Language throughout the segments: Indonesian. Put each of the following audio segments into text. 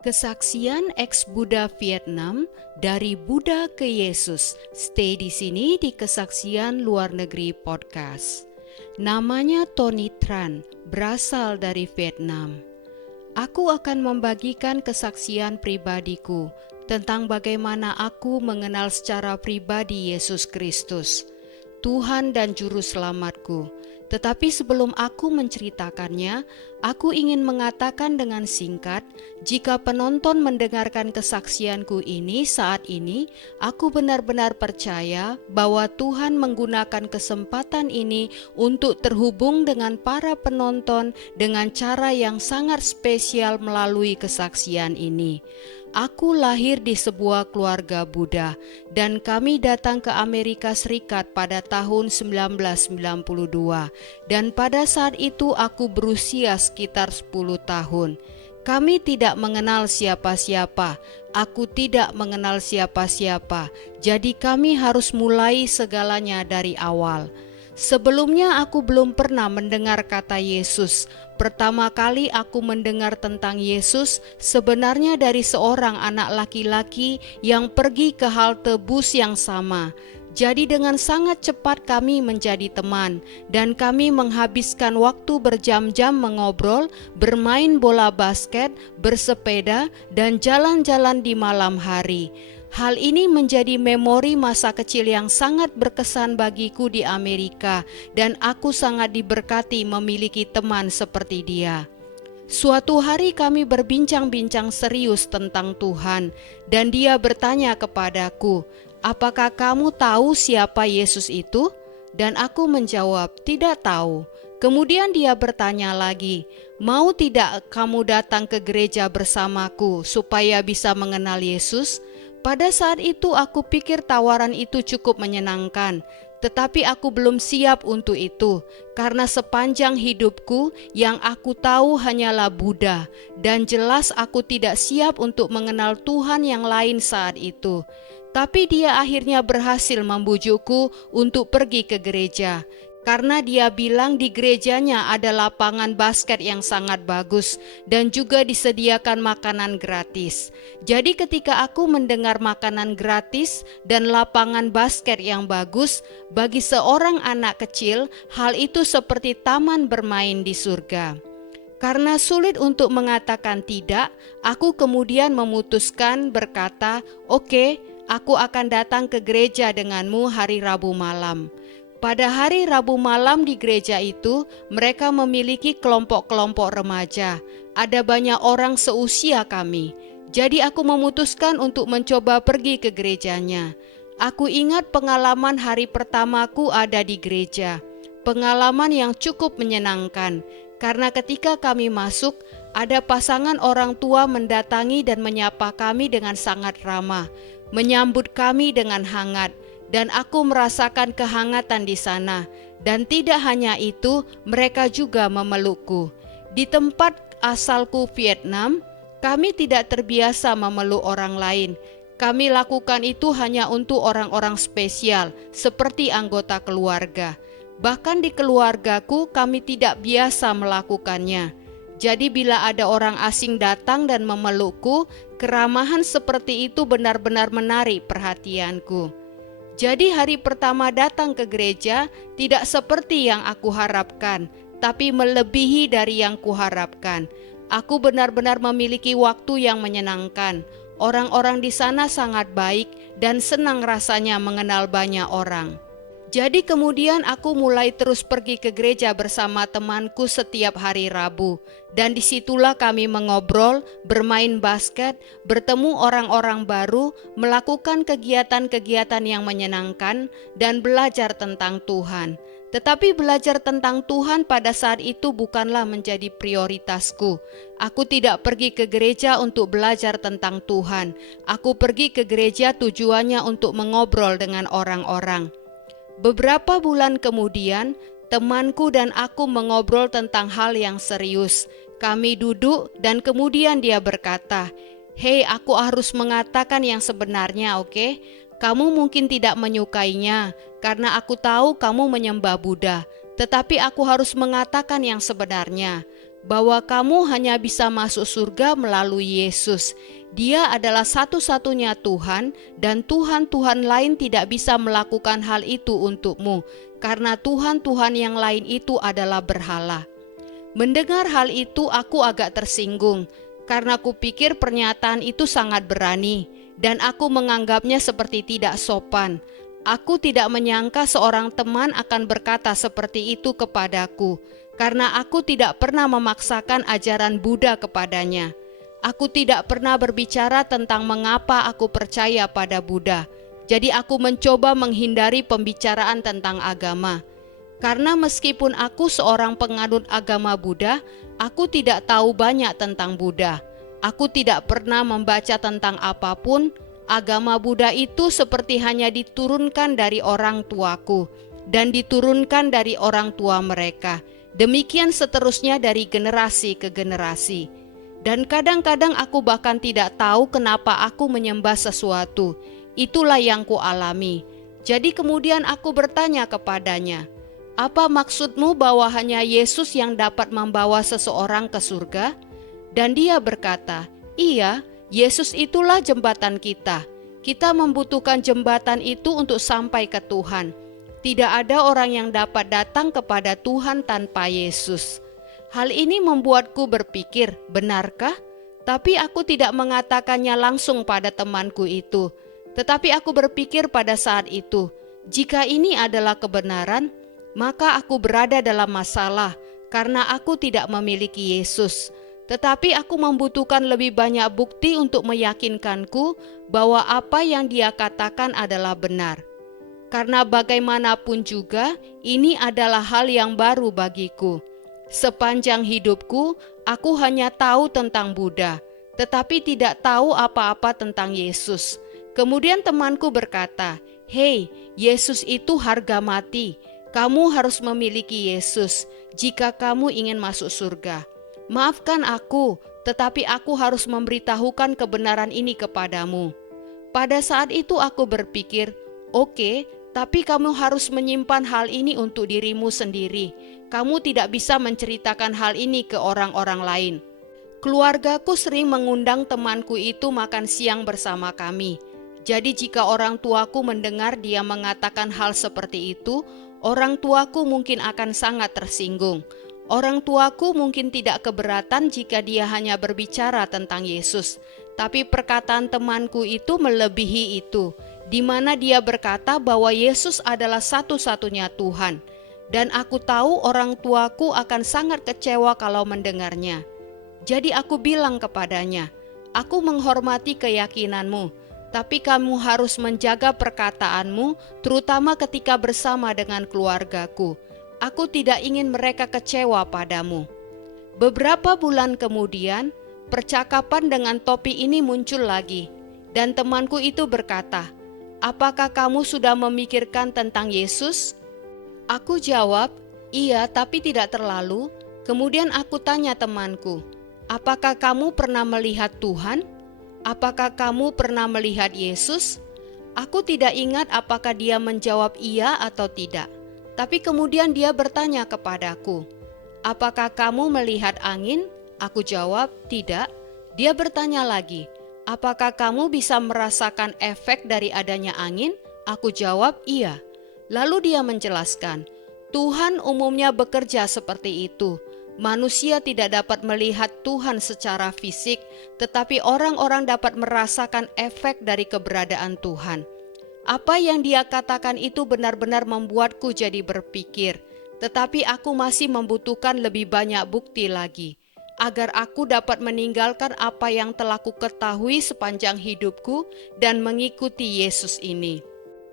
Kesaksian ex-Buddha Vietnam dari Buddha ke Yesus. Stay di sini di Kesaksian Luar Negeri Podcast. Namanya Tony Tran, berasal dari Vietnam. Aku akan membagikan kesaksian pribadiku tentang bagaimana aku mengenal secara pribadi Yesus Kristus, Tuhan dan Juru Selamatku. Tetapi sebelum aku menceritakannya, aku ingin mengatakan dengan singkat, jika penonton mendengarkan kesaksianku ini saat ini, aku benar-benar percaya bahwa Tuhan menggunakan kesempatan ini untuk terhubung dengan para penonton dengan cara yang sangat spesial melalui kesaksian ini. Aku lahir di sebuah keluarga Buddha dan kami datang ke Amerika Serikat pada tahun 1992 dan pada saat itu aku berusia sekitar 10 tahun. Kami tidak mengenal siapa-siapa, aku tidak mengenal siapa-siapa, jadi kami harus mulai segalanya dari awal. Sebelumnya aku belum pernah mendengar kata Yesus. Pertama kali aku mendengar tentang Yesus sebenarnya dari seorang anak laki-laki yang pergi ke halte bus yang sama. Jadi dengan sangat cepat kami menjadi teman dan kami menghabiskan waktu berjam-jam mengobrol, bermain bola basket, bersepeda, dan jalan-jalan di malam hari. Hal ini menjadi memori masa kecil yang sangat berkesan bagiku di Amerika dan aku sangat diberkati memiliki teman seperti dia. Suatu hari kami berbincang-bincang serius tentang Tuhan dan dia bertanya kepadaku, "Apakah kamu tahu siapa Yesus itu?" Dan aku menjawab, "Tidak tahu." Kemudian dia bertanya lagi, "Mau tidak kamu datang ke gereja bersamaku supaya bisa mengenal Yesus?" Pada saat itu aku pikir tawaran itu cukup menyenangkan, tetapi aku belum siap untuk itu, karena sepanjang hidupku yang aku tahu hanyalah Buddha, dan jelas aku tidak siap untuk mengenal Tuhan yang lain saat itu. Tapi dia akhirnya berhasil membujukku untuk pergi ke gereja. Karena dia bilang di gerejanya ada lapangan basket yang sangat bagus dan juga disediakan makanan gratis. Jadi ketika aku mendengar makanan gratis dan lapangan basket yang bagus, bagi seorang anak kecil, hal itu seperti taman bermain di surga. Karena sulit untuk mengatakan tidak, aku kemudian memutuskan berkata, "Oke, aku akan datang ke gereja denganmu hari Rabu malam." Pada hari Rabu malam di gereja itu, mereka memiliki kelompok-kelompok remaja. Ada banyak orang seusia kami. Jadi aku memutuskan untuk mencoba pergi ke gerejanya. Aku ingat pengalaman hari pertamaku ada di gereja. Pengalaman yang cukup menyenangkan. Karena ketika kami masuk, ada pasangan orang tua mendatangi dan menyapa kami dengan sangat ramah, menyambut kami dengan hangat. Dan aku merasakan kehangatan di sana. Dan tidak hanya itu, mereka juga memelukku. Di tempat asalku Vietnam, kami tidak terbiasa memeluk orang lain. Kami lakukan itu hanya untuk orang-orang spesial, seperti anggota keluarga. Bahkan di keluargaku, kami tidak biasa melakukannya. Jadi bila ada orang asing datang dan memelukku, keramahan seperti itu benar-benar menarik perhatianku. Jadi hari pertama datang ke gereja tidak seperti yang aku harapkan, tapi melebihi dari yang kuharapkan. Aku benar-benar memiliki waktu yang menyenangkan. Orang-orang di sana sangat baik dan senang rasanya mengenal banyak orang. Jadi kemudian aku mulai terus pergi ke gereja bersama temanku setiap hari Rabu. Dan disitulah kami mengobrol, bermain basket, bertemu orang-orang baru, melakukan kegiatan-kegiatan yang menyenangkan, dan belajar tentang Tuhan. Tetapi belajar tentang Tuhan pada saat itu bukanlah menjadi prioritasku. Aku tidak pergi ke gereja untuk belajar tentang Tuhan. Aku pergi ke gereja tujuannya untuk mengobrol dengan orang-orang. Beberapa bulan kemudian, temanku dan aku mengobrol tentang hal yang serius. Kami duduk dan kemudian dia berkata, "Hei, aku harus mengatakan yang sebenarnya, oke? Kamu mungkin tidak menyukainya karena aku tahu kamu menyembah Buddha, tetapi aku harus mengatakan yang sebenarnya. bahwa kamu hanya bisa masuk surga melalui Yesus. Dia adalah satu-satunya Tuhan, dan Tuhan-Tuhan lain tidak bisa melakukan hal itu untukmu, karena Tuhan-Tuhan yang lain itu adalah berhala. Mendengar hal itu aku agak tersinggung, karena kupikir pernyataan itu sangat berani, dan aku menganggapnya seperti tidak sopan. Aku tidak menyangka seorang teman akan berkata seperti itu kepadaku, karena aku tidak pernah memaksakan ajaran Buddha kepadanya. Aku tidak pernah berbicara tentang mengapa aku percaya pada Buddha. Jadi aku mencoba menghindari pembicaraan tentang agama. Karena meskipun aku seorang penganut agama Buddha, aku tidak tahu banyak tentang Buddha. Aku tidak pernah membaca tentang apapun. Agama Buddha itu seperti hanya diturunkan dari orang tuaku dan diturunkan dari orang tua mereka. Demikian seterusnya dari generasi ke generasi. Dan kadang-kadang aku bahkan tidak tahu kenapa aku menyembah sesuatu. Itulah yang kualami. Jadi kemudian aku bertanya kepadanya, "Apa maksudmu bahwa hanya Yesus yang dapat membawa seseorang ke surga?" Dan dia berkata, "Iya, Yesus itulah jembatan kita. Kita membutuhkan jembatan itu untuk sampai ke Tuhan. Tidak ada orang yang dapat datang kepada Tuhan tanpa Yesus." Hal ini membuatku berpikir, benarkah? Tapi aku tidak mengatakannya langsung pada temanku itu. Tetapi aku berpikir pada saat itu, jika ini adalah kebenaran, maka aku berada dalam masalah karena aku tidak memiliki Yesus. Tetapi aku membutuhkan lebih banyak bukti untuk meyakinkanku bahwa apa yang dia katakan adalah benar. Karena bagaimanapun juga, ini adalah hal yang baru bagiku. Sepanjang hidupku, aku hanya tahu tentang Buddha, tetapi tidak tahu apa-apa tentang Yesus. Kemudian temanku berkata, "Hei, Yesus itu harga mati. Kamu harus memiliki Yesus jika kamu ingin masuk surga." Maafkan aku, tetapi aku harus memberitahukan kebenaran ini kepadamu. Pada saat itu aku berpikir, oke, tapi kamu harus menyimpan hal ini untuk dirimu sendiri. Kamu tidak bisa menceritakan hal ini ke orang-orang lain. Keluargaku sering mengundang temanku itu makan siang bersama kami. Jadi jika orang tuaku mendengar dia mengatakan hal seperti itu, orang tuaku mungkin akan sangat tersinggung. Orang tuaku mungkin tidak keberatan jika dia hanya berbicara tentang Yesus. Tapi perkataan temanku itu melebihi itu, di mana dia berkata bahwa Yesus adalah satu-satunya Tuhan. Dan aku tahu orang tuaku akan sangat kecewa kalau mendengarnya. Jadi aku bilang kepadanya, "Aku menghormati keyakinanmu, tapi kamu harus menjaga perkataanmu, terutama ketika bersama dengan keluargaku. Aku tidak ingin mereka kecewa padamu." Beberapa bulan kemudian, percakapan dengan topi ini muncul lagi, dan temanku itu berkata, "Apakah kamu sudah memikirkan tentang Yesus?" Aku jawab, "Iya, tapi tidak terlalu." Kemudian aku tanya temanku, "Apakah kamu pernah melihat Tuhan? Apakah kamu pernah melihat Yesus?" Aku tidak ingat apakah dia menjawab iya atau tidak. Tapi kemudian dia bertanya kepadaku, "Apakah kamu melihat angin?" Aku jawab, "Tidak." Dia bertanya lagi, "Apakah kamu bisa merasakan efek dari adanya angin?" Aku jawab, "Iya." Lalu dia menjelaskan, Tuhan umumnya bekerja seperti itu. Manusia tidak dapat melihat Tuhan secara fisik, tetapi orang-orang dapat merasakan efek dari keberadaan Tuhan. Apa yang dia katakan itu benar-benar membuatku jadi berpikir, tetapi aku masih membutuhkan lebih banyak bukti lagi, agar aku dapat meninggalkan apa yang telah kuketahui sepanjang hidupku dan mengikuti Yesus ini.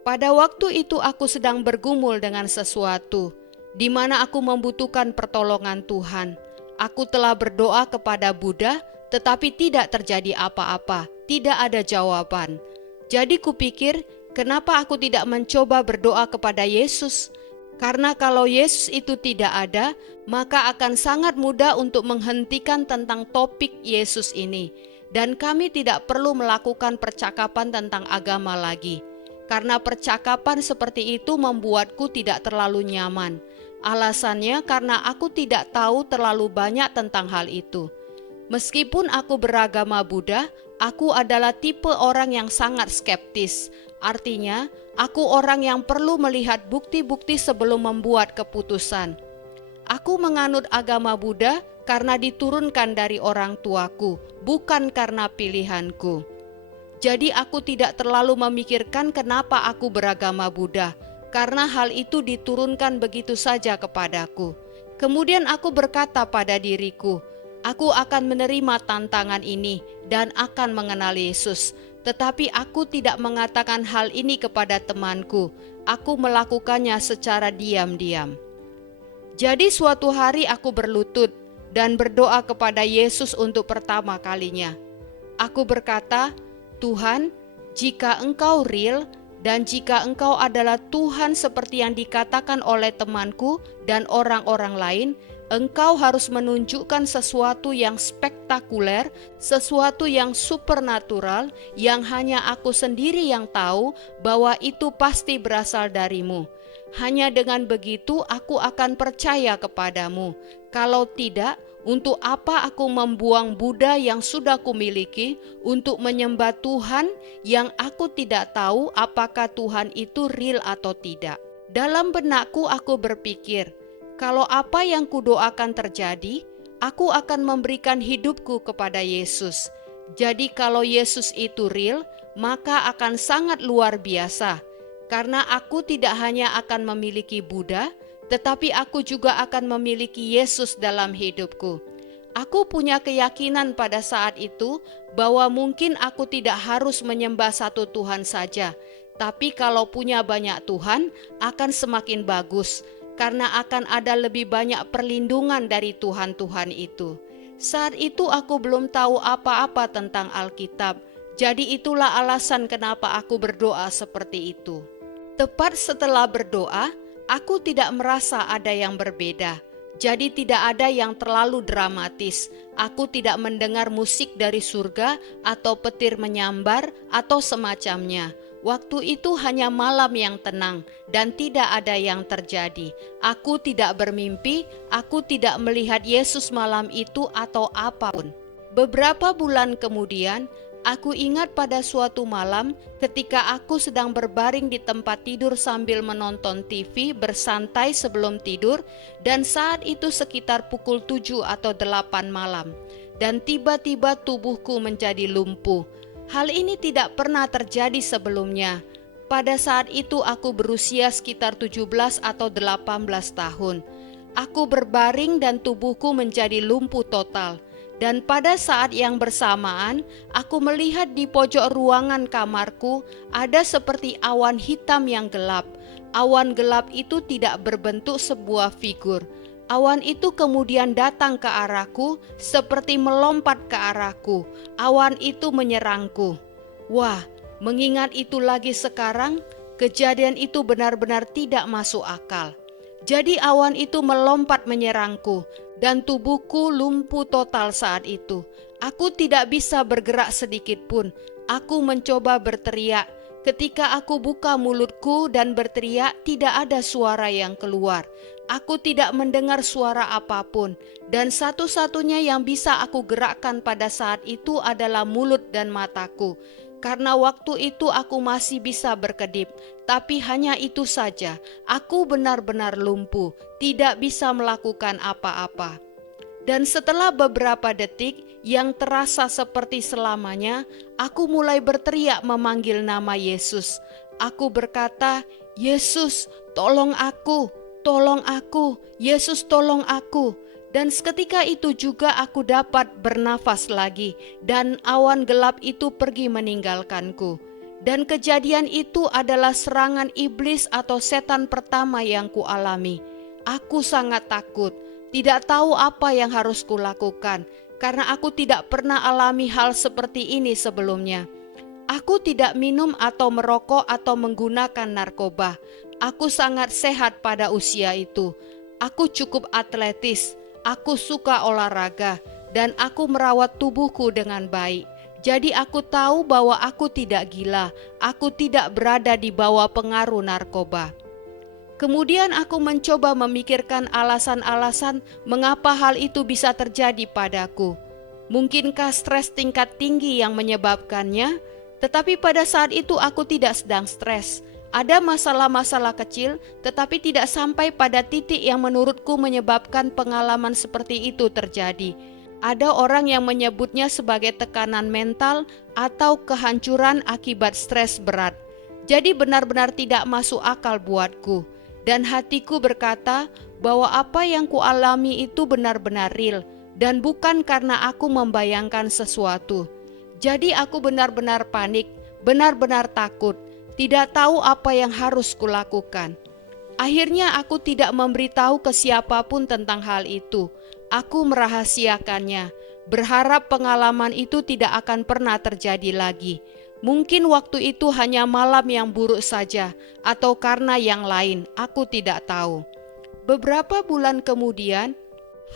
Pada waktu itu aku sedang bergumul dengan sesuatu, di mana aku membutuhkan pertolongan Tuhan. Aku telah berdoa kepada Buddha, tetapi tidak terjadi apa-apa, tidak ada jawaban. Jadi kupikir, kenapa aku tidak mencoba berdoa kepada Yesus? Karena kalau Yesus itu tidak ada, maka akan sangat mudah untuk menghentikan tentang topik Yesus ini. Dan kami tidak perlu melakukan percakapan tentang agama lagi. Karena percakapan seperti itu membuatku tidak terlalu nyaman. Alasannya karena aku tidak tahu terlalu banyak tentang hal itu. Meskipun aku beragama Buddha, aku adalah tipe orang yang sangat skeptis. Artinya, aku orang yang perlu melihat bukti-bukti sebelum membuat keputusan. Aku menganut agama Buddha karena diturunkan dari orang tuaku, bukan karena pilihanku. Jadi aku tidak terlalu memikirkan kenapa aku beragama Buddha, karena hal itu diturunkan begitu saja kepadaku. Kemudian aku berkata pada diriku, aku akan menerima tantangan ini dan akan mengenal Yesus. Tetapi aku tidak mengatakan hal ini kepada temanku. Aku melakukannya secara diam-diam. Jadi suatu hari aku berlutut dan berdoa kepada Yesus untuk pertama kalinya. Aku berkata, Tuhan, jika Engkau real dan jika Engkau adalah Tuhan seperti yang dikatakan oleh temanku dan orang-orang lain, Engkau harus menunjukkan sesuatu yang spektakuler, sesuatu yang supernatural, yang hanya aku sendiri yang tahu bahwa itu pasti berasal darimu. Hanya dengan begitu aku akan percaya kepadamu. Kalau tidak, untuk apa aku membuang Buddha yang sudah kumiliki untuk menyembah Tuhan yang aku tidak tahu apakah Tuhan itu real atau tidak? Dalam benakku aku berpikir, kalau apa yang kudoakan terjadi, aku akan memberikan hidupku kepada Yesus. Jadi kalau Yesus itu real, maka akan sangat luar biasa. Karena aku tidak hanya akan memiliki Buddha, tetapi aku juga akan memiliki Yesus dalam hidupku. Aku punya keyakinan pada saat itu bahwa mungkin aku tidak harus menyembah satu Tuhan saja, tapi kalau punya banyak Tuhan akan semakin bagus, karena akan ada lebih banyak perlindungan dari Tuhan-Tuhan itu. Saat itu aku belum tahu apa-apa tentang Alkitab, jadi itulah alasan kenapa aku berdoa seperti itu. Tepat setelah berdoa, aku tidak merasa ada yang berbeda. Jadi tidak ada yang terlalu dramatis. Aku tidak mendengar musik dari surga atau petir menyambar atau semacamnya. Waktu itu hanya malam yang tenang dan tidak ada yang terjadi. Aku tidak bermimpi, aku tidak melihat Yesus malam itu atau apapun. Beberapa bulan kemudian, aku ingat pada suatu malam ketika aku sedang berbaring di tempat tidur sambil menonton TV bersantai sebelum tidur, dan saat itu sekitar pukul 7 atau 8 malam, dan tiba-tiba tubuhku menjadi lumpuh. Hal ini tidak pernah terjadi sebelumnya. Pada saat itu aku berusia sekitar 17 atau 18 tahun. Aku berbaring dan tubuhku menjadi lumpuh total. Dan pada saat yang bersamaan, aku melihat di pojok ruangan kamarku ada seperti awan hitam yang gelap. Awan gelap itu tidak berbentuk sebuah figur. Awan itu kemudian datang ke arahku seperti melompat ke arahku. Awan itu menyerangku. Wah, mengingat itu lagi sekarang, kejadian itu benar-benar tidak masuk akal. Jadi awan itu melompat menyerangku dan tubuhku lumpuh total saat itu. Aku tidak bisa bergerak sedikit pun. Aku mencoba berteriak. Ketika aku buka mulutku dan berteriak, tidak ada suara yang keluar. Aku tidak mendengar suara apapun. Dan satu-satunya yang bisa aku gerakkan pada saat itu adalah mulut dan mataku. Karena waktu itu aku masih bisa berkedip, tapi hanya itu saja. Aku benar-benar lumpuh, tidak bisa melakukan apa-apa. Dan setelah beberapa detik yang terasa seperti selamanya, aku mulai berteriak memanggil nama Yesus. Aku berkata, "Yesus, tolong aku, tolong aku, Yesus tolong aku." Dan seketika itu juga aku dapat bernafas lagi, dan awan gelap itu pergi meninggalkanku. Dan kejadian itu adalah serangan iblis atau setan pertama yang kualami. Aku sangat takut, tidak tahu apa yang harus kulakukan, karena aku tidak pernah alami hal seperti ini sebelumnya. Aku tidak minum atau merokok atau menggunakan narkoba. Aku sangat sehat pada usia itu. Aku cukup atletis. Aku suka olahraga dan aku merawat tubuhku dengan baik. Jadi aku tahu bahwa aku tidak gila, aku tidak berada di bawah pengaruh narkoba. Kemudian aku mencoba memikirkan alasan-alasan mengapa hal itu bisa terjadi padaku. Mungkinkah stres tingkat tinggi yang menyebabkannya? Tetapi pada saat itu aku tidak sedang stres. Ada masalah-masalah kecil, tetapi tidak sampai pada titik yang menurutku menyebabkan pengalaman seperti itu terjadi. Ada orang yang menyebutnya sebagai tekanan mental atau kehancuran akibat stres berat. Jadi benar-benar tidak masuk akal buatku. Dan hatiku berkata bahwa apa yang kualami itu benar-benar real dan bukan karena aku membayangkan sesuatu. Jadi aku benar-benar panik, benar-benar takut, tidak tahu apa yang harus kulakukan. Akhirnya aku tidak memberitahu ke siapapun tentang hal itu. Aku merahasiakannya, berharap pengalaman itu tidak akan pernah terjadi lagi. Mungkin waktu itu hanya malam yang buruk saja, atau karena yang lain, aku tidak tahu. Beberapa bulan kemudian,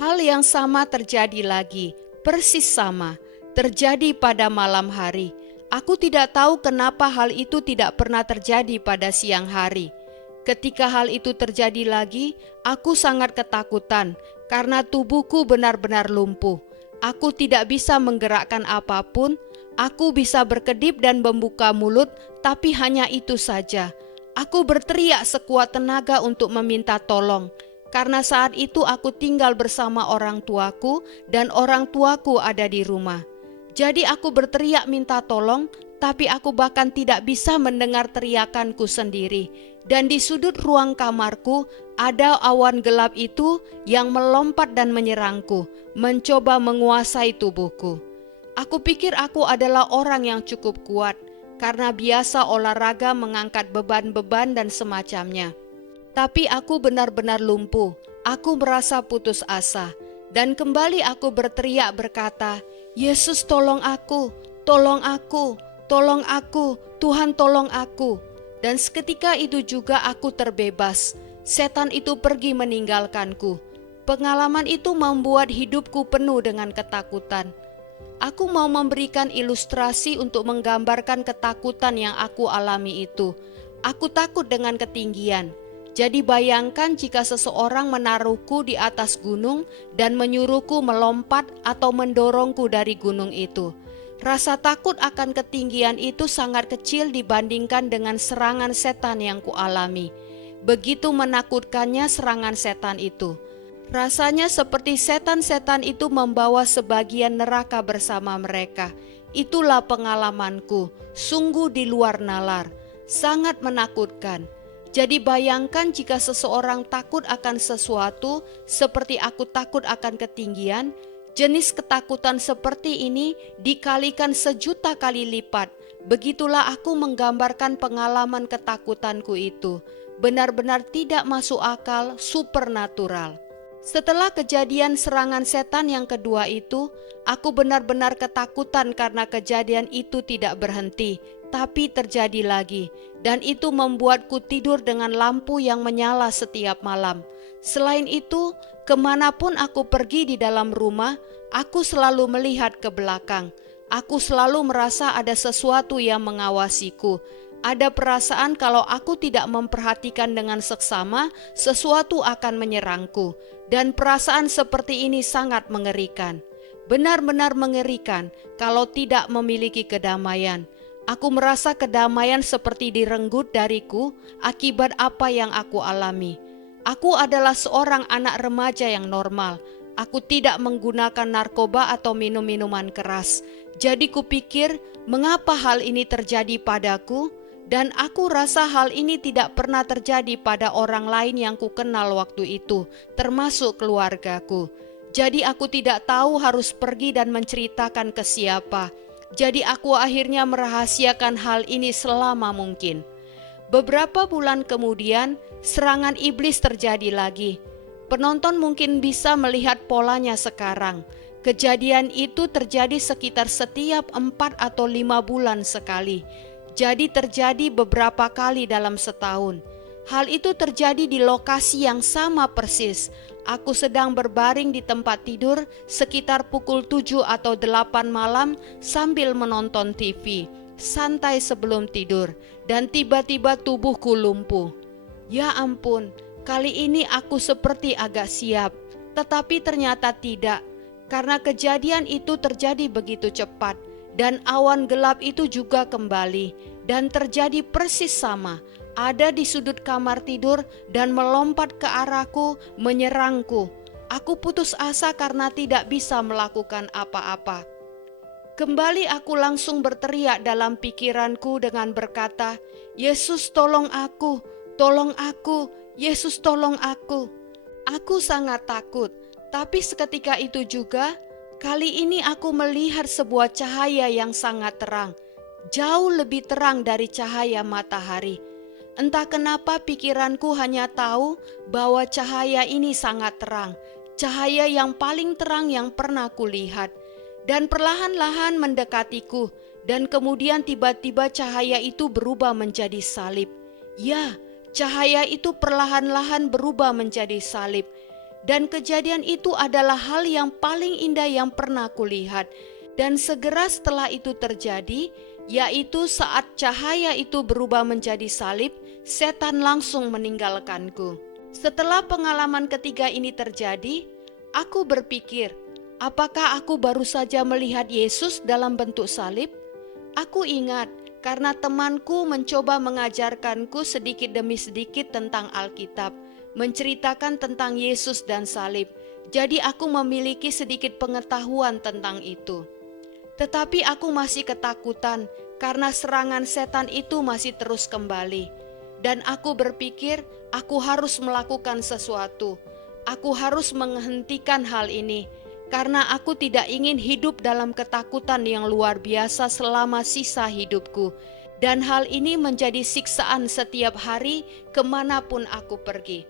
hal yang sama terjadi lagi, persis sama, terjadi pada malam hari. Aku tidak tahu kenapa hal itu tidak pernah terjadi pada siang hari. Ketika hal itu terjadi lagi, aku sangat ketakutan karena tubuhku benar-benar lumpuh. Aku tidak bisa menggerakkan apapun. Aku bisa berkedip dan membuka mulut, tapi hanya itu saja. Aku berteriak sekuat tenaga untuk meminta tolong, karena saat itu aku tinggal bersama orang tuaku dan orang tuaku ada di rumah. Jadi aku berteriak minta tolong, tapi aku bahkan tidak bisa mendengar teriakanku sendiri. Dan di sudut ruang kamarku ada awan gelap itu yang melompat dan menyerangku, mencoba menguasai tubuhku. Aku pikir aku adalah orang yang cukup kuat karena biasa olahraga mengangkat beban-beban dan semacamnya. Tapi aku benar-benar lumpuh, aku merasa putus asa. Dan kembali aku berteriak berkata, "Yesus tolong aku, tolong aku, tolong aku, Tuhan tolong aku." Dan seketika itu juga aku terbebas, setan itu pergi meninggalkanku. Pengalaman itu membuat hidupku penuh dengan ketakutan. Aku mau memberikan ilustrasi untuk menggambarkan ketakutan yang aku alami itu. Aku takut dengan ketinggian. Jadi bayangkan jika seseorang menaruhku di atas gunung dan menyuruhku melompat atau mendorongku dari gunung itu. Rasa takut akan ketinggian itu sangat kecil dibandingkan dengan serangan setan yang kualami. Begitu menakutkannya serangan setan itu. Rasanya seperti setan-setan itu membawa sebagian neraka bersama mereka. Itulah pengalamanku, sungguh di luar nalar, sangat menakutkan. Jadi bayangkan jika seseorang takut akan sesuatu seperti aku takut akan ketinggian, jenis ketakutan seperti ini dikalikan 1.000.000 kali lipat. Begitulah aku menggambarkan pengalaman ketakutanku itu. Benar-benar tidak masuk akal, supernatural. Setelah kejadian serangan setan yang kedua itu, aku benar-benar ketakutan karena kejadian itu tidak berhenti, tapi terjadi lagi. Dan itu membuatku tidur dengan lampu yang menyala setiap malam. Selain itu, kemanapun aku pergi di dalam rumah, aku selalu melihat ke belakang. Aku selalu merasa ada sesuatu yang mengawasiku. Ada perasaan kalau aku tidak memperhatikan dengan seksama, sesuatu akan menyerangku. Dan perasaan seperti ini sangat mengerikan. Benar-benar mengerikan kalau tidak memiliki kedamaian. Aku merasa kedamaian seperti direnggut dariku akibat apa yang aku alami. Aku adalah seorang anak remaja yang normal. Aku tidak menggunakan narkoba atau minum minuman keras. Jadi kupikir, mengapa hal ini terjadi padaku? Dan aku rasa hal ini tidak pernah terjadi pada orang lain yang kukenal waktu itu, termasuk keluargaku. Jadi aku tidak tahu harus pergi dan menceritakan ke siapa. Jadi aku akhirnya merahasiakan hal ini selama mungkin. Beberapa bulan kemudian, serangan iblis terjadi lagi. Penonton mungkin bisa melihat polanya sekarang. Kejadian itu terjadi sekitar setiap 4 atau 5 bulan sekali. Jadi terjadi beberapa kali dalam setahun. Hal itu terjadi di lokasi yang sama persis. Aku sedang berbaring di tempat tidur sekitar pukul 7 atau 8 malam sambil menonton TV, santai sebelum tidur, dan tiba-tiba tubuhku lumpuh. Ya ampun, kali ini aku seperti agak siap, tetapi ternyata tidak, karena kejadian itu terjadi begitu cepat, dan awan gelap itu juga kembali, dan terjadi persis sama, ada di sudut kamar tidur dan melompat ke arahku, menyerangku. Aku putus asa karena tidak bisa melakukan apa-apa. Kembali aku langsung berteriak dalam pikiranku dengan berkata, "Yesus tolong aku, tolong aku, Yesus tolong aku." Aku sangat takut, tapi seketika itu juga, kali ini aku melihat sebuah cahaya yang sangat terang, jauh lebih terang dari cahaya matahari. Entah kenapa pikiranku hanya tahu bahwa cahaya ini sangat terang, cahaya yang paling terang yang pernah kulihat. Dan perlahan-lahan mendekatiku, dan kemudian tiba-tiba cahaya itu berubah menjadi salib. Ya, cahaya itu perlahan-lahan berubah menjadi salib. Dan kejadian itu adalah hal yang paling indah yang pernah kulihat. Dan segera setelah itu terjadi, yaitu saat cahaya itu berubah menjadi salib, setan langsung meninggalkanku. Setelah pengalaman ketiga ini terjadi, aku berpikir, apakah aku baru saja melihat Yesus dalam bentuk salib? Aku ingat karena temanku mencoba mengajarkanku sedikit demi sedikit tentang Alkitab, menceritakan tentang Yesus dan salib. Jadi aku memiliki sedikit pengetahuan tentang itu. Tetapi aku masih ketakutan karena serangan setan itu masih terus kembali. Dan aku berpikir aku harus melakukan sesuatu. Aku harus menghentikan hal ini. Karena aku tidak ingin hidup dalam ketakutan yang luar biasa selama sisa hidupku. Dan hal ini menjadi siksaan setiap hari kemanapun aku pergi.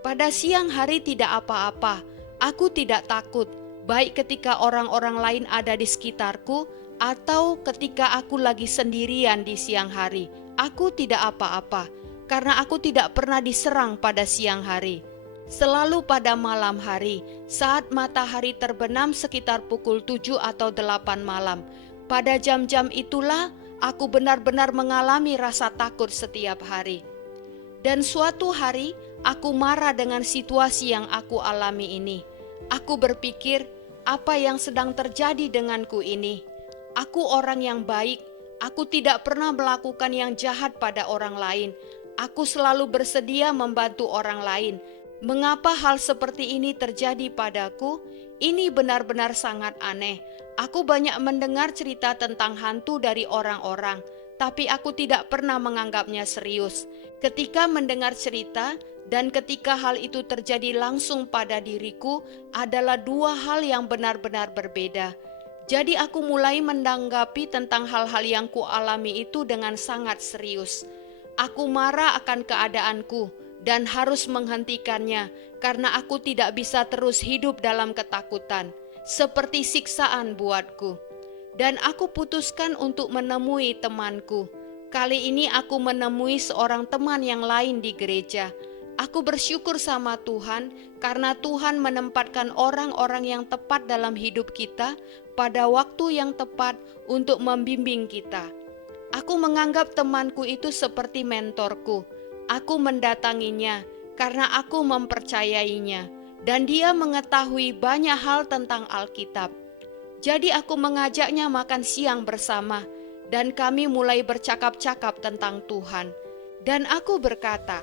Pada siang hari tidak apa-apa, aku tidak takut, baik ketika orang-orang lain ada di sekitarku, atau ketika aku lagi sendirian di siang hari. Aku tidak apa-apa, karena aku tidak pernah diserang pada siang hari. Selalu pada malam hari, saat matahari terbenam sekitar pukul 7 atau 8 malam. Pada jam-jam itulah aku benar-benar mengalami rasa takut setiap hari. Dan suatu hari, aku marah dengan situasi yang aku alami ini. Aku berpikir, apa yang sedang terjadi denganku ini? Aku orang yang baik, aku tidak pernah melakukan yang jahat pada orang lain. Aku selalu bersedia membantu orang lain. Mengapa hal seperti ini terjadi padaku? Ini benar-benar sangat aneh. Aku banyak mendengar cerita tentang hantu dari orang-orang, tapi aku tidak pernah menganggapnya serius. Ketika mendengar cerita dan ketika hal itu terjadi langsung pada diriku adalah dua hal yang benar-benar berbeda. Jadi aku mulai menanggapi tentang hal-hal yang kualami itu dengan sangat serius. Aku marah akan keadaanku dan harus menghentikannya karena aku tidak bisa terus hidup dalam ketakutan, seperti siksaan buatku. Dan aku putuskan untuk menemui temanku. Kali ini aku menemui seorang teman yang lain di gereja. Aku bersyukur sama Tuhan karena Tuhan menempatkan orang-orang yang tepat dalam hidup kita pada waktu yang tepat untuk membimbing kita. Aku menganggap temanku itu seperti mentorku. Aku mendatanginya karena aku mempercayainya dan dia mengetahui banyak hal tentang Alkitab. Jadi aku mengajaknya makan siang bersama dan kami mulai bercakap-cakap tentang Tuhan. Dan aku berkata,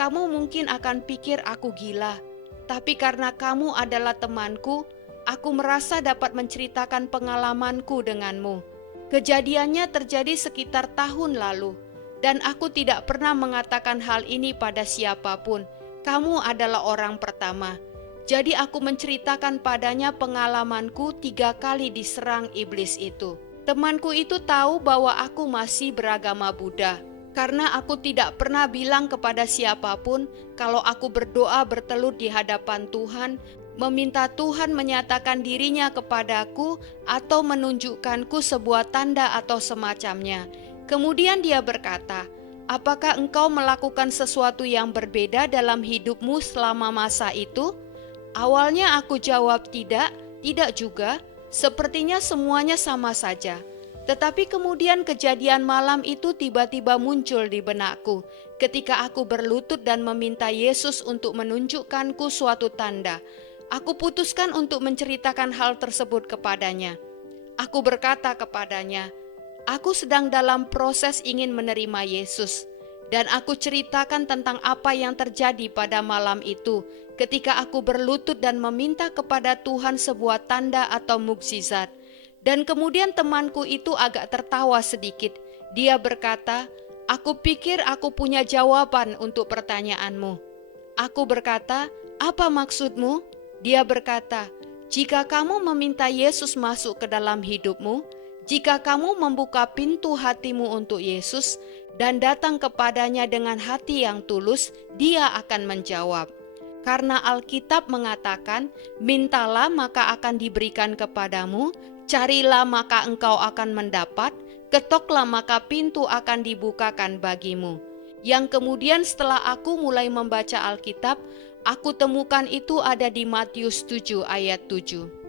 "Kamu mungkin akan pikir aku gila, tapi karena kamu adalah temanku, aku merasa dapat menceritakan pengalamanku denganmu." Kejadiannya terjadi sekitar tahun lalu. Dan aku tidak pernah mengatakan hal ini pada siapapun. Kamu adalah orang pertama. Jadi aku menceritakan padanya pengalamanku 3 kali diserang iblis itu. Temanku itu tahu bahwa aku masih beragama Buddha. Karena aku tidak pernah bilang kepada siapapun kalau aku berdoa bertelut di hadapan Tuhan, meminta Tuhan menyatakan dirinya kepadaku atau menunjukkanku sebuah tanda atau semacamnya. Kemudian dia berkata, "Apakah engkau melakukan sesuatu yang berbeda dalam hidupmu selama masa itu?" Awalnya aku jawab tidak juga, sepertinya semuanya sama saja. Tetapi kemudian kejadian malam itu tiba-tiba muncul di benakku ketika aku berlutut dan meminta Yesus untuk menunjukkanku suatu tanda. Aku putuskan untuk menceritakan hal tersebut kepadanya. Aku berkata kepadanya, aku sedang dalam proses ingin menerima Yesus. Dan aku ceritakan tentang apa yang terjadi pada malam itu ketika aku berlutut dan meminta kepada Tuhan sebuah tanda atau mukjizat. Dan kemudian temanku itu agak tertawa sedikit. Dia berkata, aku pikir aku punya jawaban untuk pertanyaanmu. Aku berkata, apa maksudmu? Dia berkata, jika kamu meminta Yesus masuk ke dalam hidupmu, jika kamu membuka pintu hatimu untuk Yesus dan datang kepadanya dengan hati yang tulus, Dia akan menjawab. Karena Alkitab mengatakan, mintalah maka akan diberikan kepadamu, carilah maka engkau akan mendapat, ketoklah maka pintu akan dibukakan bagimu. Yang kemudian setelah aku mulai membaca Alkitab, aku temukan itu ada di Matius 7 ayat 7.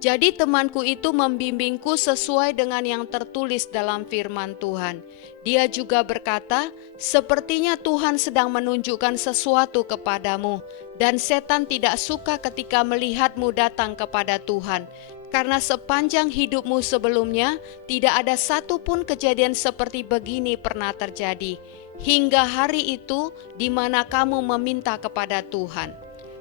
Jadi temanku itu membimbingku sesuai dengan yang tertulis dalam firman Tuhan. Dia juga berkata, sepertinya Tuhan sedang menunjukkan sesuatu kepadamu, dan setan tidak suka ketika melihatmu datang kepada Tuhan. Karena sepanjang hidupmu sebelumnya, tidak ada satupun kejadian seperti begini pernah terjadi, hingga hari itu di mana kamu meminta kepada Tuhan.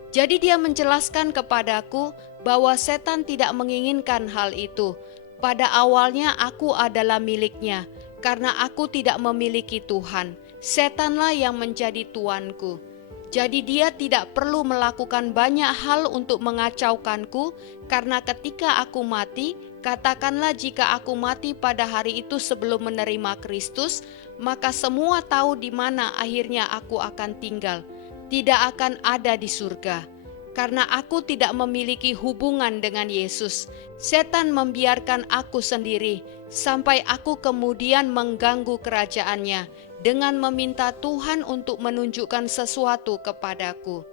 Jadi dia menjelaskan kepadaku bahwa setan tidak menginginkan hal itu. Pada awalnya aku adalah miliknya, karena aku tidak memiliki Tuhan. Setanlah yang menjadi tuanku. Jadi dia tidak perlu melakukan banyak hal untuk mengacaukanku, karena ketika aku mati, katakanlah jika aku mati pada hari itu sebelum menerima Kristus, maka semua tahu di mana akhirnya aku akan tinggal. Tidak akan ada di surga. Karena aku tidak memiliki hubungan dengan Yesus, setan membiarkan aku sendiri sampai aku kemudian mengganggu kerajaannya dengan meminta Tuhan untuk menunjukkan sesuatu kepadaku.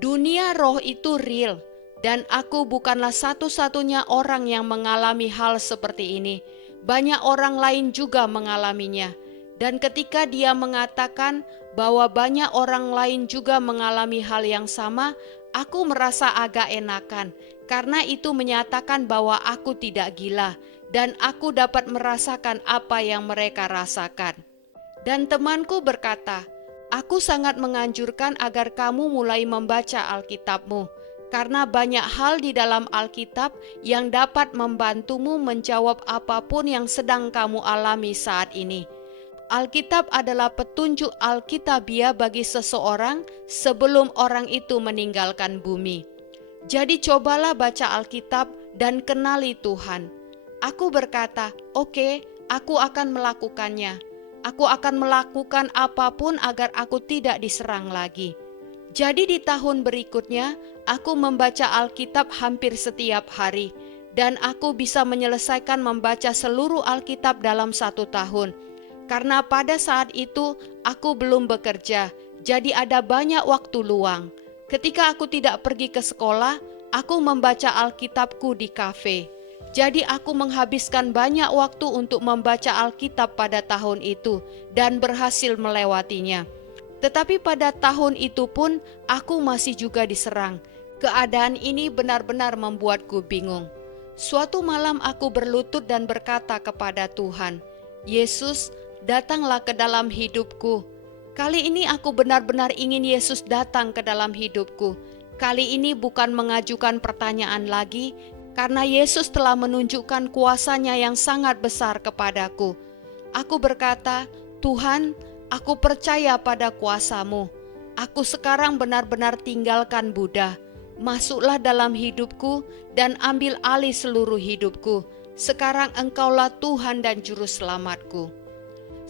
Dunia roh itu real, dan aku bukanlah satu-satunya orang yang mengalami hal seperti ini. Banyak orang lain juga mengalaminya. Dan ketika dia mengatakan bahwa banyak orang lain juga mengalami hal yang sama, aku merasa agak enakan, karena itu menyatakan bahwa aku tidak gila, dan aku dapat merasakan apa yang mereka rasakan. Dan temanku berkata, aku sangat menganjurkan agar kamu mulai membaca Alkitabmu, karena banyak hal di dalam Alkitab yang dapat membantumu menjawab apapun yang sedang kamu alami saat ini. Alkitab adalah petunjuk alkitabiah bagi seseorang sebelum orang itu meninggalkan bumi. Jadi cobalah baca Alkitab dan kenali Tuhan. Aku berkata, oke, aku akan melakukannya. Aku akan melakukan apapun agar aku tidak diserang lagi. Jadi di tahun berikutnya, aku membaca Alkitab hampir setiap hari. Dan aku bisa menyelesaikan membaca seluruh Alkitab dalam 1 tahun. Karena pada saat itu aku belum bekerja, jadi ada banyak waktu luang. Ketika aku tidak pergi ke sekolah, aku membaca Alkitabku di kafe. Jadi aku menghabiskan banyak waktu untuk membaca Alkitab pada tahun itu dan berhasil melewatinya. Tetapi pada tahun itu pun aku masih juga diserang. Keadaan ini benar-benar membuatku bingung. Suatu malam aku berlutut dan berkata kepada Tuhan, Yesus, datanglah ke dalam hidupku. Kali ini aku benar-benar ingin Yesus datang ke dalam hidupku. Kali ini bukan mengajukan pertanyaan lagi, karena Yesus telah menunjukkan kuasa-Nya yang sangat besar kepadaku. Aku berkata, Tuhan, aku percaya pada kuasa-Mu. Aku sekarang benar-benar tinggalkan Buddha. Masuklah dalam hidupku dan ambil alih seluruh hidupku. Sekarang Engkaulah Tuhan dan Juru Selamatku.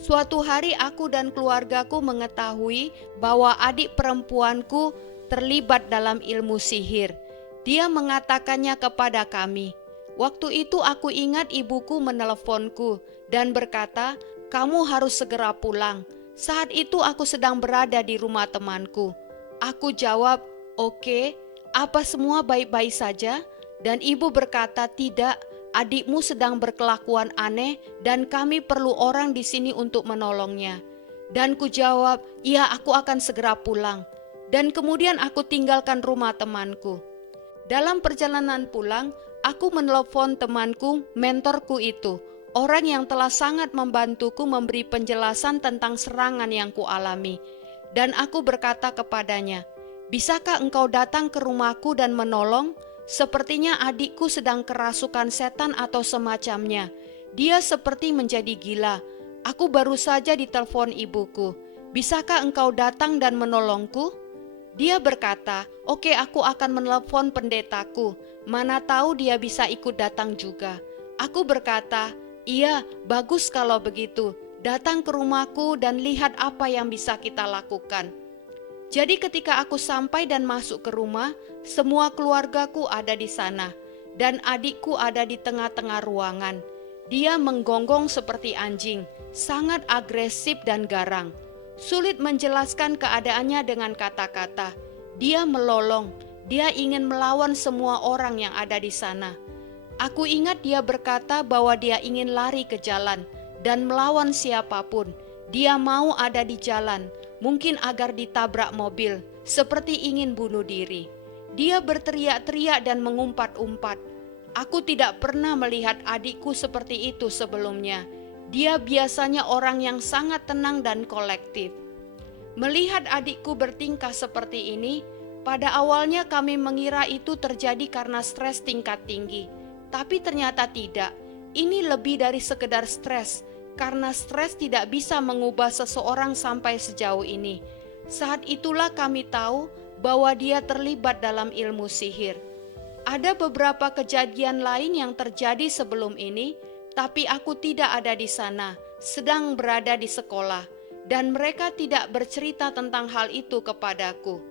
Suatu hari aku dan keluargaku mengetahui bahwa adik perempuanku terlibat dalam ilmu sihir. Dia mengatakannya kepada kami. Waktu itu aku ingat ibuku meneleponku dan berkata, kamu harus segera pulang. Saat itu aku sedang berada di rumah temanku. Aku jawab, oke, apa semua baik-baik saja? Dan ibu berkata, tidak, adikmu sedang berkelakuan aneh dan kami perlu orang di sini untuk menolongnya. Dan kujawab, iya, aku akan segera pulang. Dan kemudian aku tinggalkan rumah temanku. Dalam perjalanan pulang, aku menelepon temanku, mentorku itu, orang yang telah sangat membantuku memberi penjelasan tentang serangan yang kualami. Dan aku berkata kepadanya, bisakah engkau datang ke rumahku dan menolong? Sepertinya adikku sedang kerasukan setan atau semacamnya. Dia seperti menjadi gila. Aku baru saja ditelepon ibuku. Bisakah engkau datang dan menolongku? Dia berkata, oke, aku akan menelepon pendetaku. Mana tahu dia bisa ikut datang juga. Aku berkata, iya, bagus kalau begitu. Datang ke rumahku dan lihat apa yang bisa kita lakukan. Jadi ketika aku sampai dan masuk ke rumah, semua keluargaku ada di sana, dan adikku ada di tengah-tengah ruangan. Dia menggonggong seperti anjing, sangat agresif dan garang. Sulit menjelaskan keadaannya dengan kata-kata. Dia melolong, dia ingin melawan semua orang yang ada di sana. Aku ingat dia berkata bahwa dia ingin lari ke jalan dan melawan siapapun. Dia mau ada di jalan, mungkin agar ditabrak mobil, seperti ingin bunuh diri. Dia berteriak-teriak dan mengumpat-umpat. Aku tidak pernah melihat adikku seperti itu sebelumnya. Dia biasanya orang yang sangat tenang dan kolektif. Melihat adikku bertingkah seperti ini, pada awalnya kami mengira itu terjadi karena stres tingkat tinggi. Tapi ternyata tidak. Ini lebih dari sekedar stres, karena stres tidak bisa mengubah seseorang sampai sejauh ini. Saat itulah kami tahu bahwa dia terlibat dalam ilmu sihir. Ada beberapa kejadian lain yang terjadi sebelum ini, tapi aku tidak ada di sana, sedang berada di sekolah, dan mereka tidak bercerita tentang hal itu kepadaku.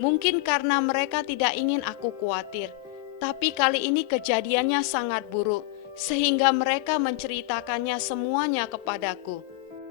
Mungkin karena mereka tidak ingin aku khawatir, tapi kali ini kejadiannya sangat buruk, sehingga mereka menceritakannya semuanya kepadaku.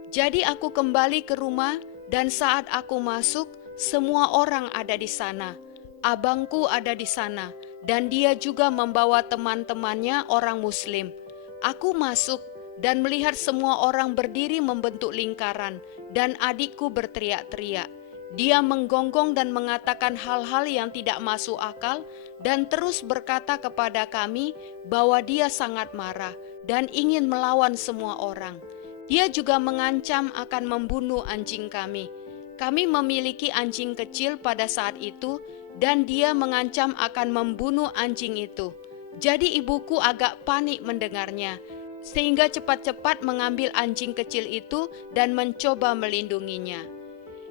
Jadi aku kembali ke rumah, dan saat aku masuk, semua orang ada di sana. Abangku ada di sana, dan dia juga membawa teman-temannya orang Muslim. Aku masuk dan melihat semua orang berdiri membentuk lingkaran, dan adikku berteriak-teriak. Dia menggonggong dan mengatakan hal-hal yang tidak masuk akal, dan terus berkata kepada kami bahwa dia sangat marah dan ingin melawan semua orang. Dia juga mengancam akan membunuh anjing kami. Kami memiliki anjing kecil pada saat itu, dan dia mengancam akan membunuh anjing itu. Jadi ibuku agak panik mendengarnya, sehingga cepat-cepat mengambil anjing kecil itu dan mencoba melindunginya.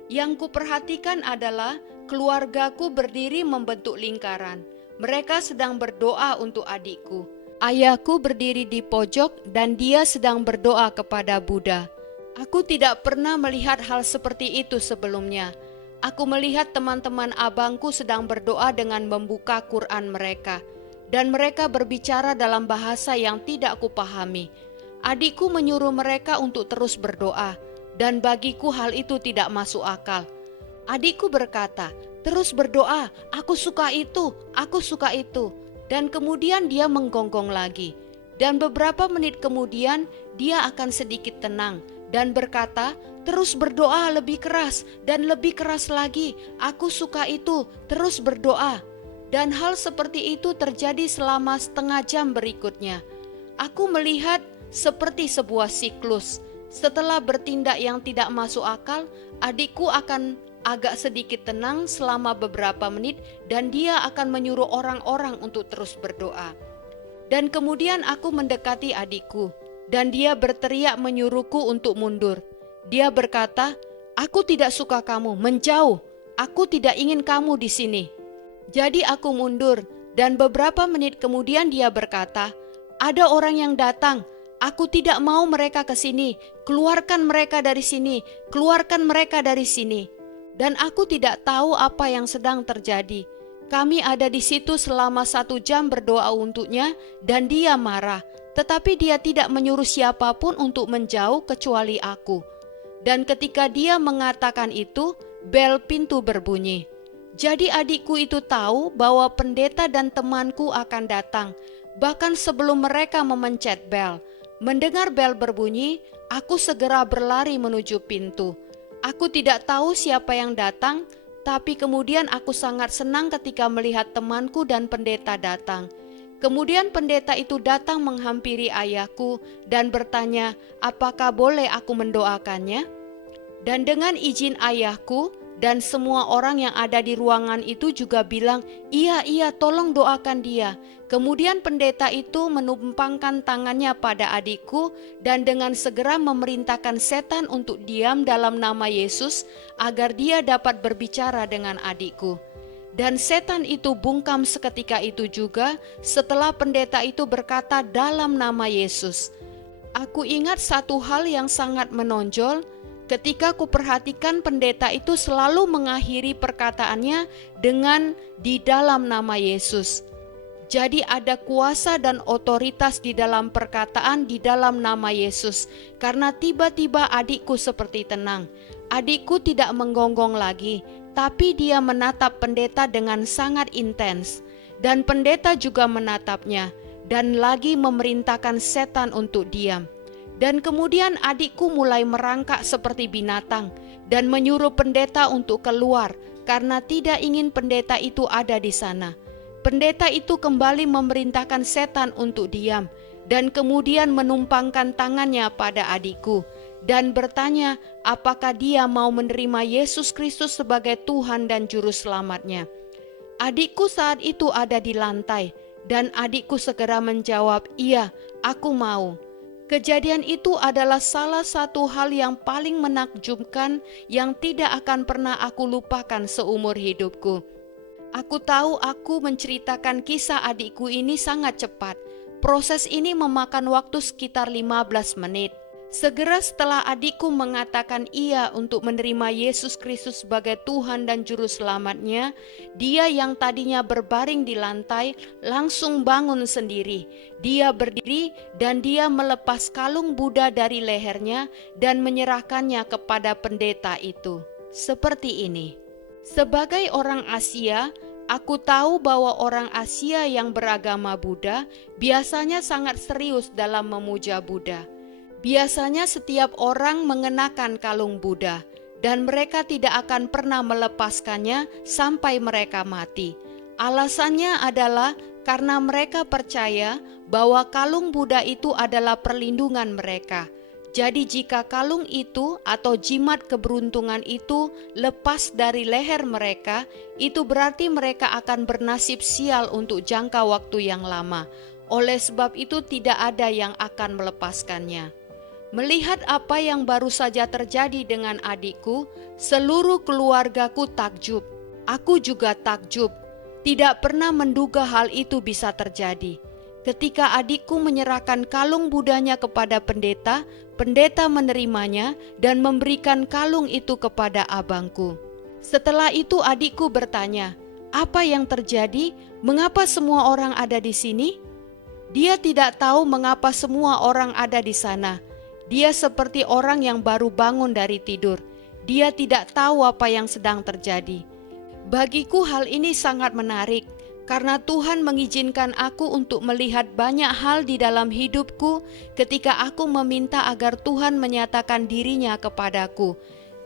Yang kuperhatikan adalah keluargaku berdiri membentuk lingkaran. Mereka sedang berdoa untuk adikku. Ayahku berdiri di pojok dan dia sedang berdoa kepada Buddha. Aku tidak pernah melihat hal seperti itu sebelumnya. Aku melihat teman-teman abangku sedang berdoa dengan membuka Quran mereka, dan mereka berbicara dalam bahasa yang tidak kupahami. Adikku menyuruh mereka untuk terus berdoa, dan bagiku hal itu tidak masuk akal. Adikku berkata, terus berdoa, aku suka itu, aku suka itu. Dan kemudian dia menggonggong lagi. Dan beberapa menit kemudian dia akan sedikit tenang dan berkata, terus berdoa lebih keras dan lebih keras lagi. Aku suka itu, terus berdoa. Dan hal seperti itu terjadi selama setengah jam berikutnya. Aku melihat seperti sebuah siklus. Setelah bertindak yang tidak masuk akal, adikku akan agak sedikit tenang selama beberapa menit dan dia akan menyuruh orang-orang untuk terus berdoa. Dan kemudian aku mendekati adikku dan dia berteriak menyuruhku untuk mundur. Dia berkata, aku tidak suka kamu, menjauh. Aku tidak ingin kamu di sini. Jadi aku mundur dan beberapa menit kemudian dia berkata, ada orang yang datang. Aku tidak mau mereka ke sini. Keluarkan mereka dari sini. Keluarkan mereka dari sini. Dan aku tidak tahu apa yang sedang terjadi. Kami ada di situ selama 1 jam berdoa untuknya dan dia marah. Tetapi dia tidak menyuruh siapapun untuk menjauh kecuali aku. Dan ketika dia mengatakan itu, bel pintu berbunyi. Jadi adikku itu tahu bahwa pendeta dan temanku akan datang. Bahkan sebelum mereka memencet bel, mendengar bel berbunyi, aku segera berlari menuju pintu. Aku tidak tahu siapa yang datang, tapi kemudian aku sangat senang ketika melihat temanku dan pendeta datang. Kemudian pendeta itu datang menghampiri ayahku dan bertanya, apakah boleh aku mendoakannya? Dan dengan izin ayahku dan semua orang yang ada di ruangan itu juga bilang, iya, tolong doakan dia. Kemudian pendeta itu menumpangkan tangannya pada adikku dan dengan segera memerintahkan setan untuk diam dalam nama Yesus agar dia dapat berbicara dengan adikku. Dan setan itu bungkam seketika itu juga setelah pendeta itu berkata dalam nama Yesus. Aku ingat satu hal yang sangat menonjol ketika kuperhatikan pendeta itu selalu mengakhiri perkataannya dengan di dalam nama Yesus. Jadi ada kuasa dan otoritas di dalam perkataan di dalam nama Yesus. Karena tiba-tiba adikku seperti tenang. Adikku tidak menggonggong lagi, tapi dia menatap pendeta dengan sangat intens. Dan pendeta juga menatapnya dan lagi memerintahkan setan untuk diam. Dan kemudian adikku mulai merangkak seperti binatang dan menyuruh pendeta untuk keluar karena tidak ingin pendeta itu ada di sana. Pendeta itu kembali memerintahkan setan untuk diam dan kemudian menumpangkan tangannya pada adikku dan bertanya apakah dia mau menerima Yesus Kristus sebagai Tuhan dan Juru Selamatnya. Adikku saat itu ada di lantai dan adikku segera menjawab, iya, aku mau. Kejadian itu adalah salah satu hal yang paling menakjubkan yang tidak akan pernah aku lupakan seumur hidupku. Aku tahu aku menceritakan kisah adikku ini sangat cepat. Proses ini memakan waktu sekitar 15 menit. Segera setelah adikku mengatakan iya untuk menerima Yesus Kristus sebagai Tuhan dan Juru Selamatnya, dia yang tadinya berbaring di lantai langsung bangun sendiri. Dia berdiri dan dia melepas kalung Buddha dari lehernya dan menyerahkannya kepada pendeta itu. Seperti ini. Sebagai orang Asia, aku tahu bahwa orang Asia yang beragama Buddha biasanya sangat serius dalam memuja Buddha. Biasanya setiap orang mengenakan kalung Buddha dan mereka tidak akan pernah melepaskannya sampai mereka mati. Alasannya adalah karena mereka percaya bahwa kalung Buddha itu adalah perlindungan mereka. Jadi jika kalung itu atau jimat keberuntungan itu lepas dari leher mereka, itu berarti mereka akan bernasib sial untuk jangka waktu yang lama. Oleh sebab itu tidak ada yang akan melepaskannya. Melihat apa yang baru saja terjadi dengan adikku, seluruh keluargaku takjub. Aku juga takjub, tidak pernah menduga hal itu bisa terjadi. Ketika adikku menyerahkan kalung Budanya kepada pendeta, pendeta menerimanya dan memberikan kalung itu kepada abangku. Setelah itu adikku bertanya, "Apa yang terjadi? Mengapa semua orang ada di sini?" Dia tidak tahu mengapa semua orang ada di sana. Dia seperti orang yang baru bangun dari tidur. Dia tidak tahu apa yang sedang terjadi. Bagiku hal ini sangat menarik, karena Tuhan mengizinkan aku untuk melihat banyak hal di dalam hidupku ketika aku meminta agar Tuhan menyatakan dirinya kepadaku.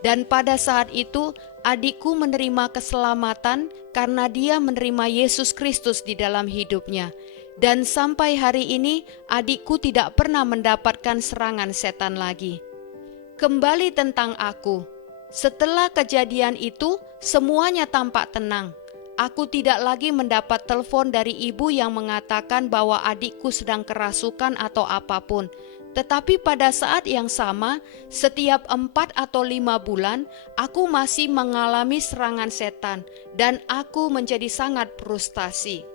Dan pada saat itu, adikku menerima keselamatan karena dia menerima Yesus Kristus di dalam hidupnya. Dan sampai hari ini adikku tidak pernah mendapatkan serangan setan lagi. Kembali tentang aku. Setelah kejadian itu semuanya tampak tenang. Aku tidak lagi mendapat telepon dari ibu yang mengatakan bahwa adikku sedang kerasukan atau apapun. Tetapi pada saat yang sama, setiap 4 atau 5 bulan, aku masih mengalami serangan setan dan aku menjadi sangat frustasi.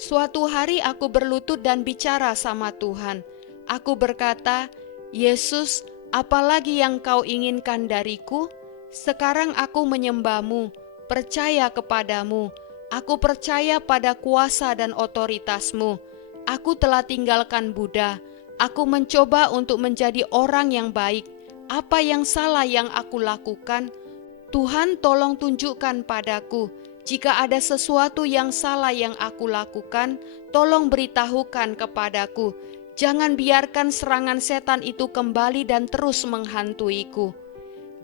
Suatu hari aku berlutut dan bicara sama Tuhan. Aku berkata, "Yesus, apalagi yang kau inginkan dariku? Sekarang aku menyembah-Mu, percaya kepadamu. Aku percaya pada kuasa dan otoritas-Mu. Aku telah tinggalkan Buddha. Aku mencoba untuk menjadi orang yang baik. Apa yang salah yang aku lakukan? Tuhan tolong tunjukkan padaku. Jika ada sesuatu yang salah yang aku lakukan, tolong beritahukan kepadaku. Jangan biarkan serangan setan itu kembali dan terus menghantuiku.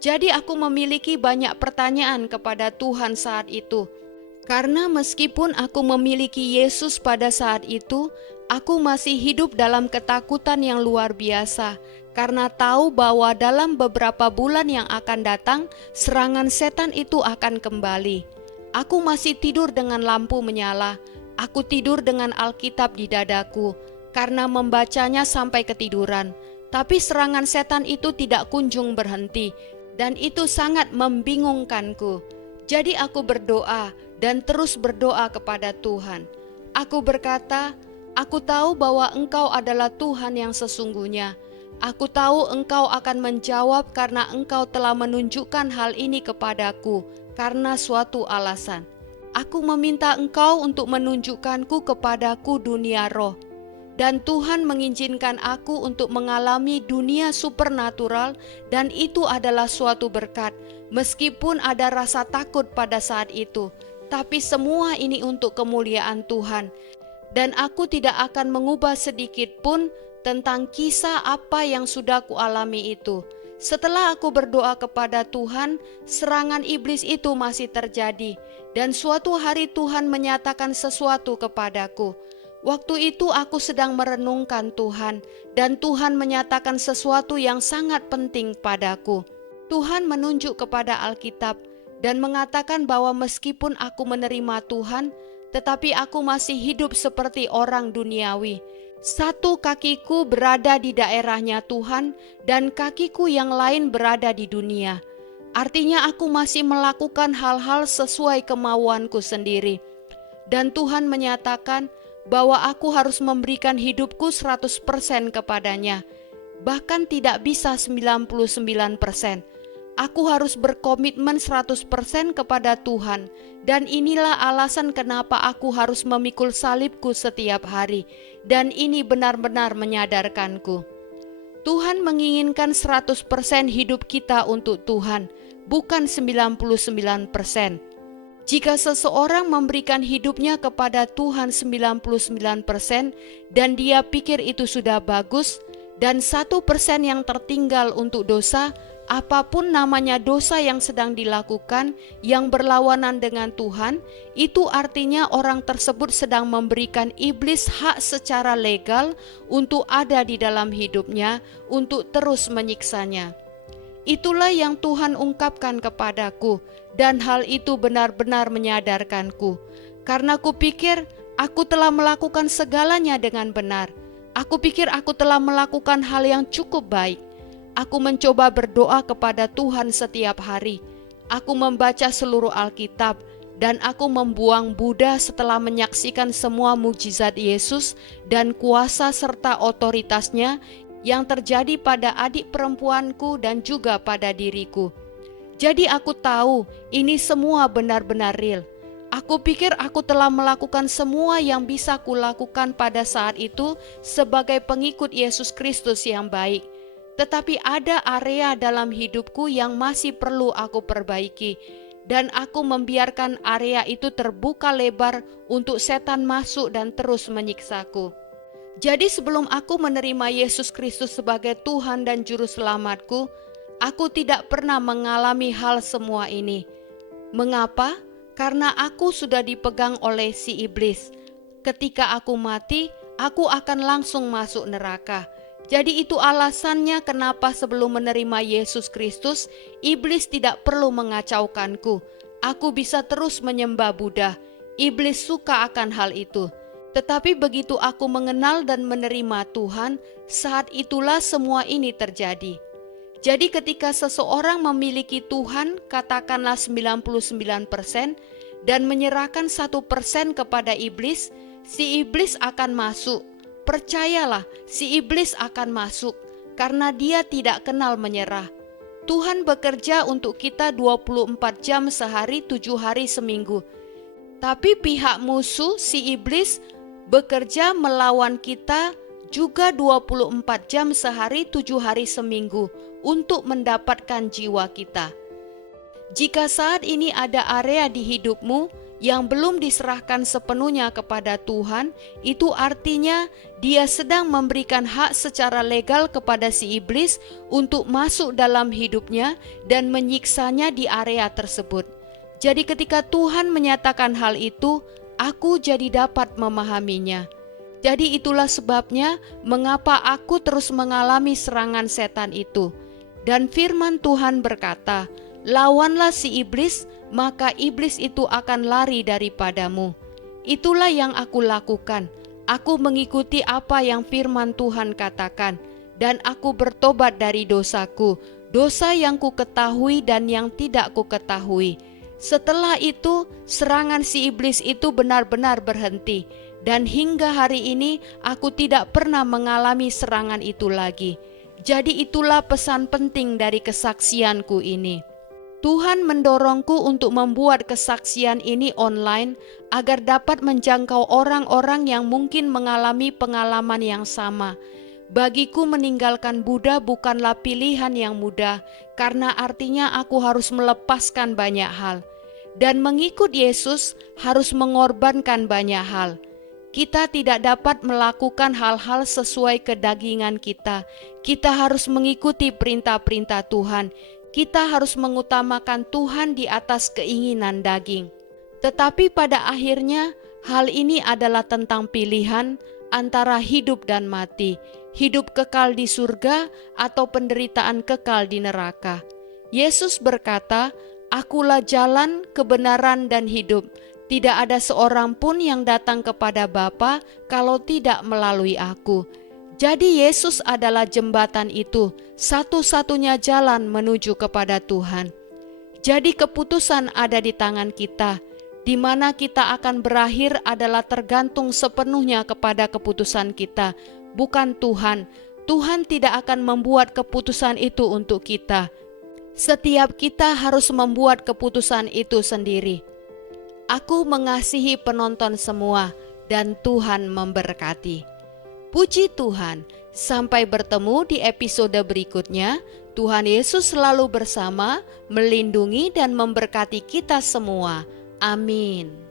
Jadi aku memiliki banyak pertanyaan kepada Tuhan saat itu. Karena meskipun aku memiliki Yesus pada saat itu, aku masih hidup dalam ketakutan yang luar biasa. Karena tahu bahwa dalam beberapa bulan yang akan datang, serangan setan itu akan kembali. Aku masih tidur dengan lampu menyala. Aku tidur dengan Alkitab di dadaku, karena membacanya sampai ketiduran. Tapi serangan setan itu tidak kunjung berhenti, dan itu sangat membingungkanku. Jadi aku berdoa dan terus berdoa kepada Tuhan. Aku berkata, aku tahu bahwa Engkau adalah Tuhan yang sesungguhnya. Aku tahu Engkau akan menjawab karena Engkau telah menunjukkan hal ini kepadaku karena suatu alasan. Aku meminta Engkau untuk menunjukkanku kepadaku dunia roh. Dan Tuhan mengizinkan aku untuk mengalami dunia supernatural, dan itu adalah suatu berkat. Meskipun ada rasa takut pada saat itu, tapi semua ini untuk kemuliaan Tuhan. Dan aku tidak akan mengubah sedikit pun tentang kisah apa yang sudah kualami itu. Setelah aku berdoa kepada Tuhan, serangan iblis itu masih terjadi. Dan suatu hari Tuhan menyatakan sesuatu kepadaku. Waktu itu aku sedang merenungkan Tuhan, dan Tuhan menyatakan sesuatu yang sangat penting padaku. Tuhan menunjuk kepada Alkitab dan mengatakan bahwa meskipun aku menerima Tuhan, tetapi aku masih hidup seperti orang duniawi. Satu kakiku berada di daerahnya Tuhan, dan kakiku yang lain berada di dunia. Artinya aku masih melakukan hal-hal sesuai kemauanku sendiri. Dan Tuhan menyatakan bahwa aku harus memberikan hidupku 100% kepadanya. Bahkan tidak bisa 99%. Aku harus berkomitmen 100% kepada Tuhan. Dan inilah alasan kenapa aku harus memikul salibku setiap hari. Dan ini benar-benar menyadarkanku. Tuhan menginginkan 100% hidup kita untuk Tuhan, bukan 99%. Jika seseorang memberikan hidupnya kepada Tuhan 99% dan dia pikir itu sudah bagus, dan 1% yang tertinggal untuk dosa, apapun namanya dosa yang sedang dilakukan yang berlawanan dengan Tuhan, itu artinya orang tersebut sedang memberikan iblis hak secara legal untuk ada di dalam hidupnya, untuk terus menyiksanya. Itulah yang Tuhan ungkapkan kepadaku, dan hal itu benar-benar menyadarkanku. Karena kupikir aku telah melakukan segalanya dengan benar. Aku pikir aku telah melakukan hal yang cukup baik. Aku mencoba berdoa kepada Tuhan setiap hari. Aku membaca seluruh Alkitab, dan aku membuang Buddha setelah menyaksikan semua mukjizat Yesus dan kuasa serta otoritasnya yang terjadi pada adik perempuanku dan juga pada diriku. Jadi aku tahu ini semua benar-benar real. Aku pikir aku telah melakukan semua yang bisa kulakukan pada saat itu sebagai pengikut Yesus Kristus yang baik. Tetapi ada area dalam hidupku yang masih perlu aku perbaiki. Dan aku membiarkan area itu terbuka lebar untuk setan masuk dan terus menyiksaku. Jadi sebelum aku menerima Yesus Kristus sebagai Tuhan dan Juru Selamatku, aku tidak pernah mengalami hal semua ini. Mengapa? Karena aku sudah dipegang oleh si iblis. Ketika aku mati, aku akan langsung masuk neraka. Jadi itu alasannya kenapa sebelum menerima Yesus Kristus, iblis tidak perlu mengacaukanku. Aku bisa terus menyembah Buddha. Iblis suka akan hal itu. Tetapi begitu aku mengenal dan menerima Tuhan, saat itulah semua ini terjadi. Jadi ketika seseorang memiliki Tuhan, katakanlah 99%, dan menyerahkan 1% kepada iblis, si iblis akan masuk. Percayalah, si iblis akan masuk, karena dia tidak kenal menyerah. Tuhan bekerja untuk kita 24 jam sehari, 7 hari seminggu. Tapi pihak musuh, si iblis, bekerja melawan kita juga 24 jam sehari 7 hari seminggu untuk mendapatkan jiwa kita. Jika saat ini ada area di hidupmu yang belum diserahkan sepenuhnya kepada Tuhan, itu artinya dia sedang memberikan hak secara legal kepada si iblis untuk masuk dalam hidupnya dan menyiksanya di area tersebut. Jadi ketika Tuhan menyatakan hal itu, aku jadi dapat memahaminya. Jadi itulah sebabnya mengapa aku terus mengalami serangan setan itu. Dan firman Tuhan berkata, lawanlah si iblis, maka iblis itu akan lari daripadamu. Itulah yang aku lakukan. Aku mengikuti apa yang firman Tuhan katakan, dan aku bertobat dari dosaku, dosa yang ku ketahui dan yang tidak ku ketahui. Setelah itu, serangan si iblis itu benar-benar berhenti, dan hingga hari ini aku tidak pernah mengalami serangan itu lagi. Jadi itulah pesan penting dari kesaksianku ini. Tuhan mendorongku untuk membuat kesaksian ini online agar dapat menjangkau orang-orang yang mungkin mengalami pengalaman yang sama. Bagiku meninggalkan Buddha bukanlah pilihan yang mudah, karena artinya aku harus melepaskan banyak hal. Dan mengikut Yesus harus mengorbankan banyak hal. Kita tidak dapat melakukan hal-hal sesuai kedagingan kita. Kita harus mengikuti perintah-perintah Tuhan. Kita harus mengutamakan Tuhan di atas keinginan daging. Tetapi pada akhirnya hal ini adalah tentang pilihan antara hidup dan mati, hidup kekal di surga atau penderitaan kekal di neraka. Yesus berkata, "Akulah jalan, kebenaran dan hidup. Tidak ada seorang pun yang datang kepada Bapa kalau tidak melalui aku." Jadi Yesus adalah jembatan itu, satu-satunya jalan menuju kepada Tuhan. Jadi keputusan ada di tangan kita. Di mana kita akan berakhir adalah tergantung sepenuhnya kepada keputusan kita, bukan Tuhan. Tuhan tidak akan membuat keputusan itu untuk kita. Setiap kita harus membuat keputusan itu sendiri. Aku mengasihi penonton semua, dan Tuhan memberkati. Puji Tuhan, sampai bertemu di episode berikutnya. Tuhan Yesus selalu bersama, melindungi dan memberkati kita semua. Amin.